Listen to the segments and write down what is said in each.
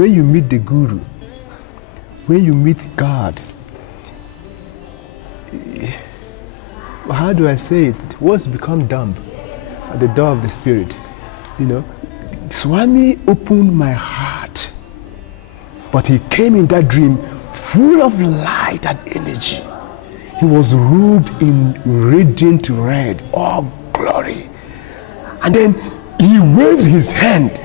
when you meet the Guru, when you meet God, how do I say it? Words become dumb at the door of the spirit. You know, Swami opened my heart, but he came in that dream full of light and energy. He was robed in radiant red, all glory. And then he waved his hand.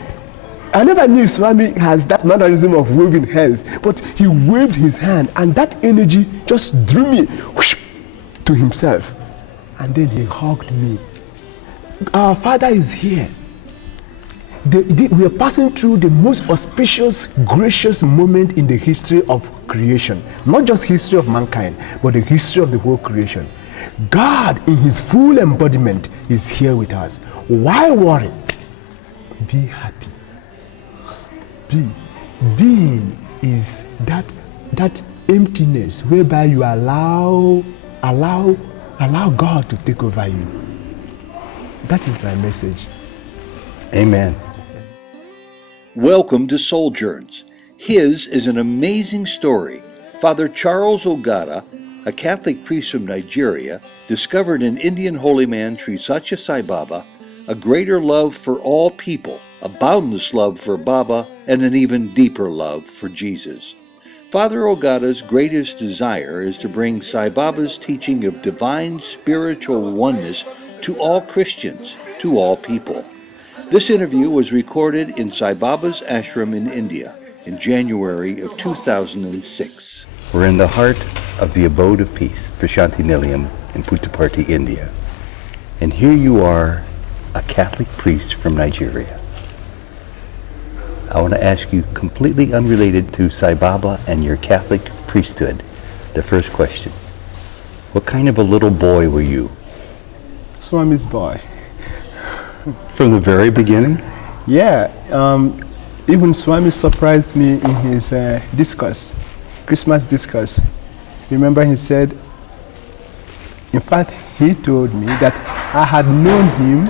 I never knew Swami has that mannerism of waving hands, but he waved his hand, and that energy just drew me whoosh, to himself. And then he hugged me. Our Father is here. We are passing through the most auspicious, gracious moment in the history of creation. Not just history of mankind, but the history of the whole creation. God, in his full embodiment, is here with us. Why worry? Be happy. Being is that emptiness whereby you allow God to take over you. That is my message. Amen. Welcome to Souljourns. His is an amazing story. Father Charles Ogada, a Catholic priest from Nigeria, discovered in Indian holy man Sri Satya Sai Baba a greater love for all people, a boundless love for Baba, and an even deeper love for Jesus. Father Ogada's greatest desire is to bring Sai Baba's teaching of divine spiritual oneness to all Christians, to all people. This interview was recorded in Sai Baba's ashram in India in January of 2006. We're in the heart of the abode of peace, Prashanti Nilayam, in Puttaparthi, India. And here you are, a Catholic priest from Nigeria. I want to ask you, completely unrelated to Sai Baba and your Catholic priesthood, the first question. What kind of a little boy were you? Swami's boy. From the very beginning? Yeah. Even Swami surprised me in his discourse, Christmas discourse. Remember he said, in fact, he told me that I had known him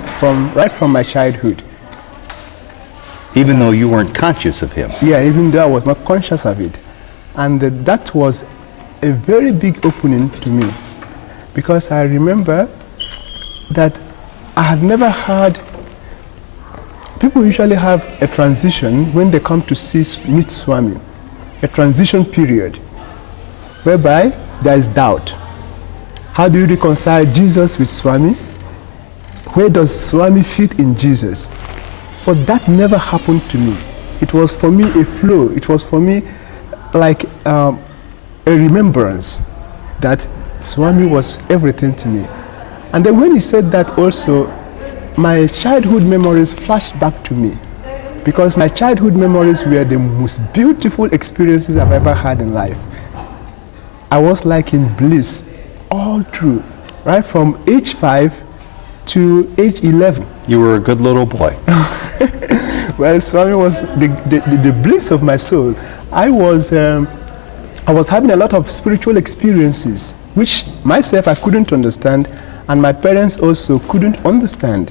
right from my childhood. Even though you weren't conscious of him? Yeah, even though I was not conscious of it. And that was a very big opening to me, because I remember that I had never had, people usually have a transition when they come to meet Swami, a transition period whereby there is doubt. How do you reconcile Jesus with Swami? Where does Swami fit in Jesus? But that never happened to me. It was for me a flow. It was for me like a remembrance that Swami was everything to me. And then when he said that also, my childhood memories flashed back to me, because my childhood memories were the most beautiful experiences I've ever had in life. I was like in bliss all through, right from age 5 to age 11. You were a good little boy. Well, Swami was the bliss of my soul. I was having a lot of spiritual experiences, which myself I couldn't understand, and my parents also couldn't understand.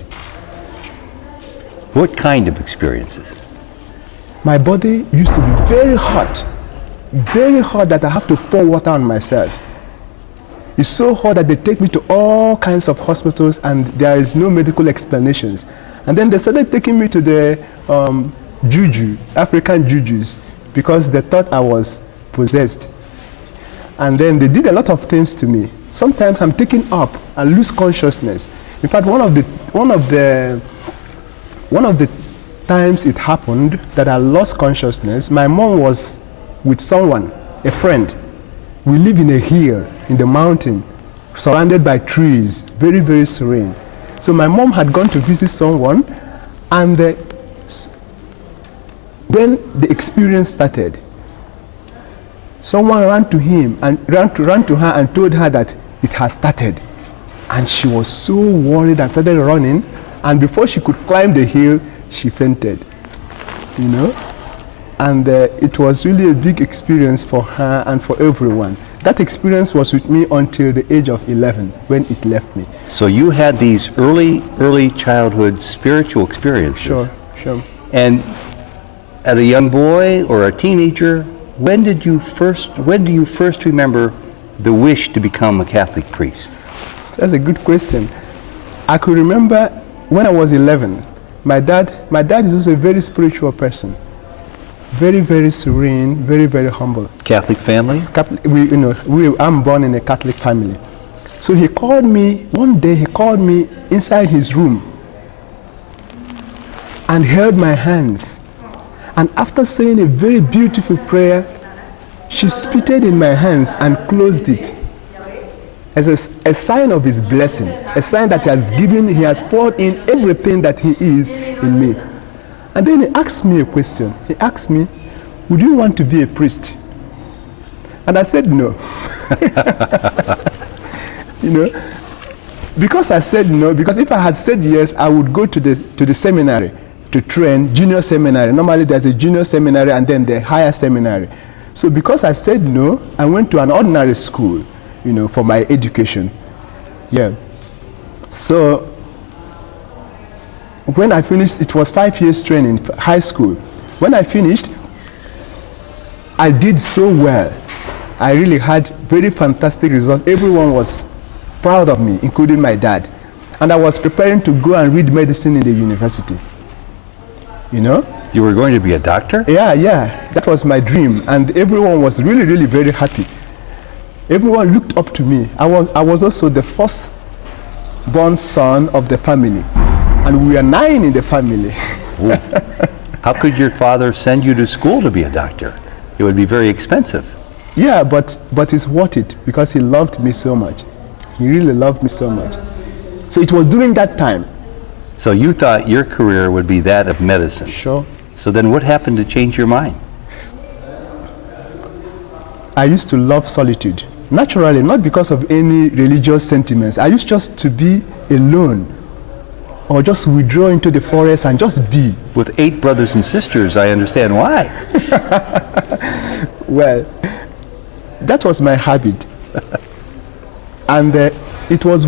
What kind of experiences? My body used to be very hot that I have to pour water on myself. It's so hot that they take me to all kinds of hospitals and there is no medical explanations. And then they started taking me to the juju, African jujus, because they thought I was possessed. And then they did a lot of things to me. Sometimes I'm taken up and lose consciousness. In fact, one of the times it happened that I lost consciousness, my mom was with someone, a friend. We live in a hill in the mountain, surrounded by trees, very, very serene. So my mom had gone to visit someone, and when the experience started, someone ran to him and ran to her and told her that it has started. And she was so worried and started running, and before she could climb the hill, she fainted, you know? And it was really a big experience for her and for everyone. That experience was with me until the age of 11, when it left me. So you had these early childhood spiritual experiences. Sure. And At a young boy or a teenager, when do you first remember the wish to become a Catholic priest? That's a good question. I could remember when I was 11. My dad is also a very spiritual person. Very, very serene, very, very humble. Catholic family? I'm born in a Catholic family. So he called me, one day he called me inside his room and held my hands. And after saying a very beautiful prayer, she spitted in my hands and closed it as a sign of his blessing, a sign that he has poured in everything that he is in me. And then he asked me a question. He asked me, would you want to be a priest? And I said no. Because I said no, because if I had said yes, I would go to the seminary to train, junior seminary. Normally there's a junior seminary and then the higher seminary. So because I said no, I went to an ordinary school, for my education. Yeah. So when I finished, it was 5 years training, high school. When I finished, I did so well. I really had very fantastic results. Everyone was proud of me, including my dad. And I was preparing to go and read medicine in the university. You were going to be a doctor? Yeah. That was my dream. And everyone was really, really very happy. Everyone looked up to me. I was also the first born son of the family. And we are 9 in the family. How could your father send you to school to be a doctor? It would be very expensive. Yeah, but it's worth it because he loved me so much. He really loved me so much. So it was during that time. So you thought your career would be that of medicine? Sure. So then what happened to change your mind? I used to love solitude. Naturally, not because of any religious sentiments. I used just to be alone or just withdraw into the forest and just be. With 8 brothers and sisters, I understand why. Well, that was my habit. And it was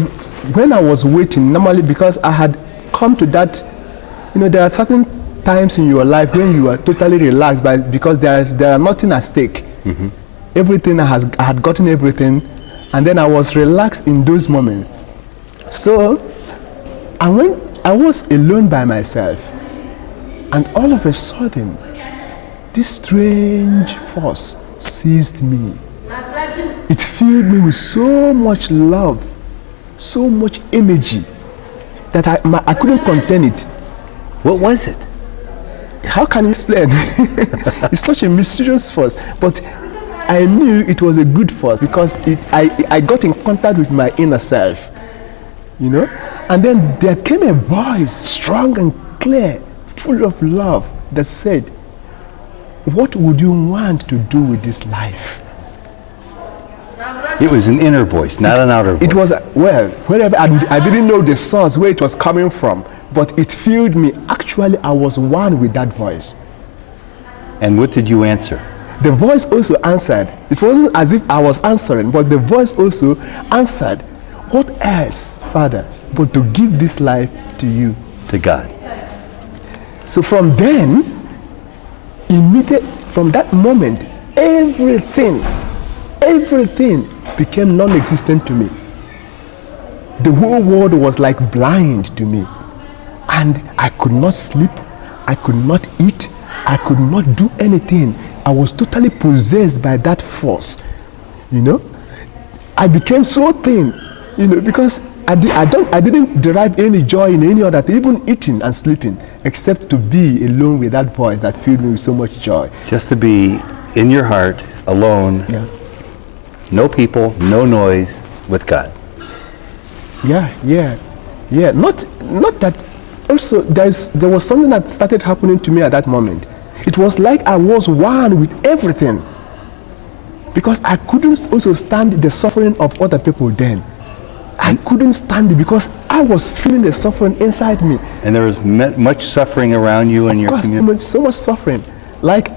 when I was waiting, normally because I had come to that, there are certain times in your life when you are totally relaxed because there are nothing at stake. Mm-hmm. Everything, I had gotten everything, and then I was relaxed in those moments. So, I was alone by myself, and all of a sudden, this strange force seized me. It filled me with so much love, so much energy, that I couldn't contain it. What was it? How can you explain? It's such a mysterious force, but I knew it was a good force because I got in contact with my inner self, And then there came a voice, strong and clear, full of love, that said, what would you want to do with this life? It was an inner voice, not an outer voice. It was, wherever, I didn't know the source, where it was coming from, but it filled me. Actually, I was one with that voice. And what did you answer? The voice also answered. It wasn't as if I was answering, but the voice also answered, what else, Father, but to give this life to you? To God. So from then, from that moment, everything became non-existent to me. The whole world was like blind to me. And I could not sleep, I could not eat, I could not do anything. I was totally possessed by that force, I became so thin, because I didn't derive any joy in any other thing, even eating and sleeping, except to be alone with that voice that filled me with so much joy. Just to be in your heart, alone, no people, no noise, with God. Yeah. Not that. Also, there was something that started happening to me at that moment. It was like I was one with everything, because I couldn't also stand the suffering of other people then. I couldn't stand it because I was feeling the suffering inside me. And there was much suffering around you and your community? So much suffering. Like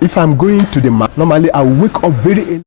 if I'm going to the market, normally I wake up very early.